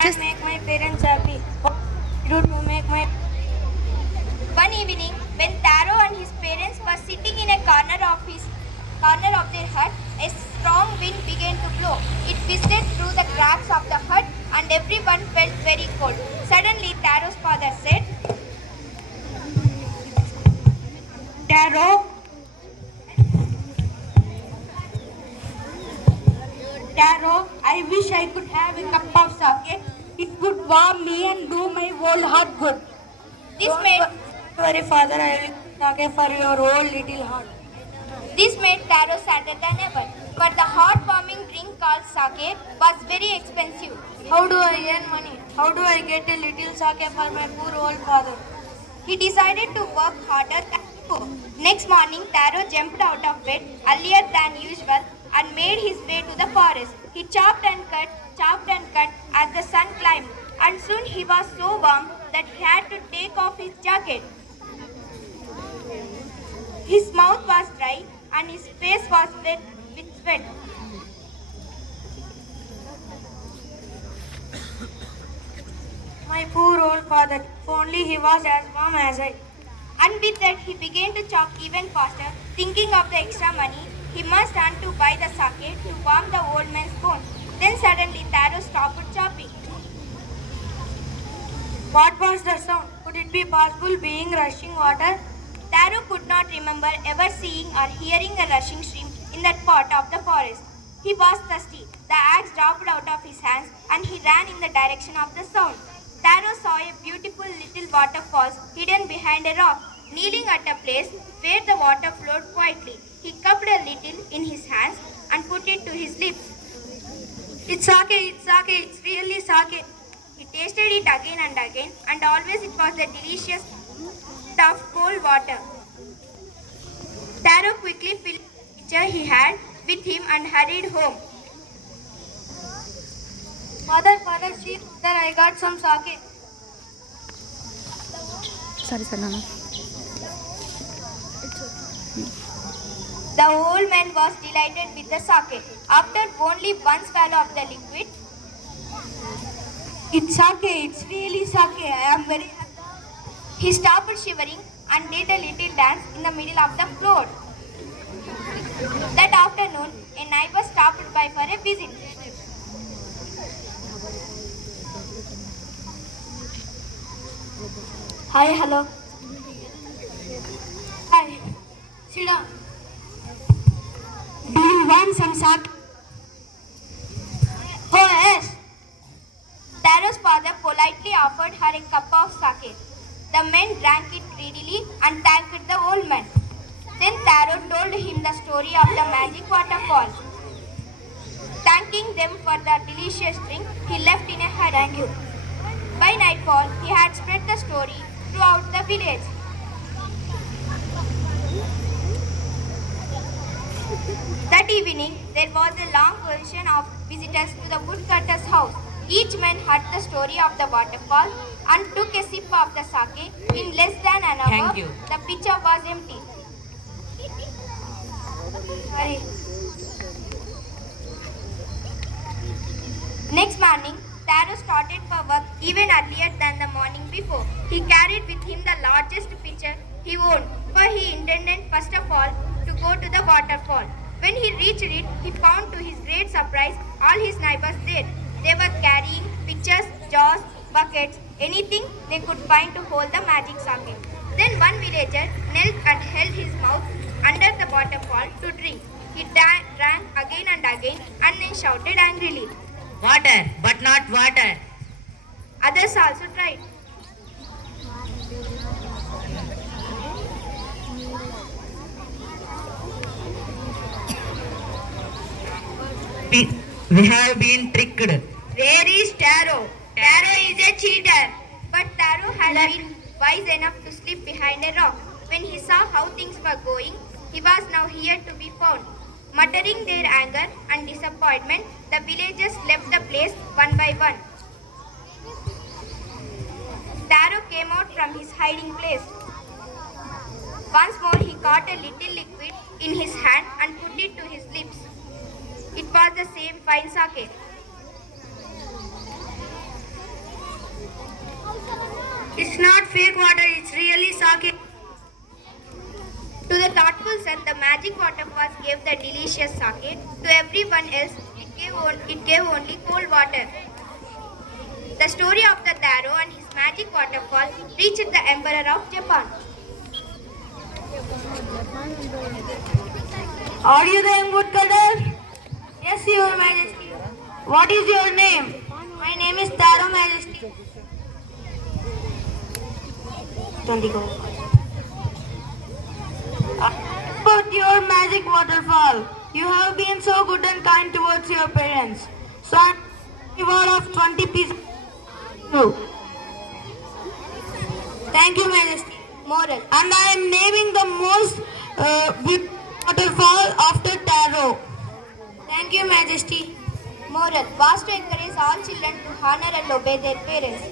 Just make my parents happy. What do to make my One evening, when Taro and his parents were sitting in a corner of their hut, a strong wind began to blow. It whistled through the cracks of the hut, and everyone felt very cold. Suddenly, Taro's father said, Taro? Taro, I wish I could have a cup of sake. It would warm me and do my whole heart good. "This Don't made worry, father. I will sake for your whole little heart. this made Taro sadder than ever, for the heartwarming drink called sake was very expensive. How do I earn money? How do I get a little sake for my poor old father? He decided to work harder than before. Next morning, Taro jumped out of bed earlier than usual and made his way to the forest. He chopped and cut as the sun climbed, and soon he was so warm that he had to take off his jacket. His mouth was dry and his face was wet with sweat. My poor old father. If only he was as warm as I. And with that, he began to chop even faster, thinking of the extra money he must earn to buy the sake to warm the old man's bones. Then suddenly, Taro stopped chopping. What was the sound? Could it be possible being rushing water? Taro could not remember ever seeing or hearing a rushing stream in that part of the forest. He was thirsty. The axe dropped out of his hands and he ran in the direction of the sound. Taro saw a beautiful little waterfall hidden behind a rock. Kneeling at a place where the water flowed quietly, he cupped a little in his hands and put it to his lips. It's really sake. He tasted it again and always it was the delicious of cold water. Taro quickly filled the pitcher he had with him and hurried home. Father, see, father, I got some sake. Sorry, sir, Nana. The old man was delighted with the sake. After only one swallow of the liquid, It's really sake. I am very happy. he stopped shivering and did a little dance in the middle of the floor. That afternoon, a neighbor stopped by for a visit. Hi, hello. Hi, sit down. Do you want some sake? Oh, yes. Taro's father politely offered her a cup of sake. The man drank it greedily and thanked the old man. Then Taro told him the story of the magic waterfall. Thanking them for the delicious drink, he left in a hurry. Thank you. By nightfall, he had spread the story throughout the village. That evening, there was a long procession of visitors to the woodcutter's house. Each man heard the story of the waterfall and took a sip of the sake. In less than an hour, Thank you. the pitcher was empty. Sorry. Next morning, Taro started for work even earlier than the morning before. He carried with him the largest pitcher he owned, for he intended first of all to go to the waterfall. When he reached it, he found to his great surprise all his neighbors there. They were carrying pitchers, jars, buckets, anything they could find to hold the magic sake. Then one villager knelt and held his mouth under the waterfall to drink. He drank again and then shouted angrily. Water, but not water. Others also tried. We have been tricked. Where is Taro? Taro is a cheater. But Taro had been wise enough to slip behind a rock. When he saw how things were going, he was now here to be found. Muttering their anger and disappointment, the villagers left the place one by one. Taro came out from his hiding place. Once more he caught a little liquid in his hand and put it to his lips. It was the same fine sake. It's not fake water, it's really sake. To the thoughtful son, the magic waterfalls gave the delicious sake. To everyone else, it gave only cold water. The story of the Taro and his magic waterfall reached the Emperor of Japan. Are you the young woodcutter? Yes, Your Majesty. What is your name? My name is Taro, Majesty. 20 go. About your magic waterfall. You have been so good and kind towards your parents. So I'm reward of 20 pieces. Thank you, Majesty. Moral. And I am naming the most beautiful waterfall after Taro. Thank you, Majesty. Moral. Was to encourage all children to honor and obey their parents.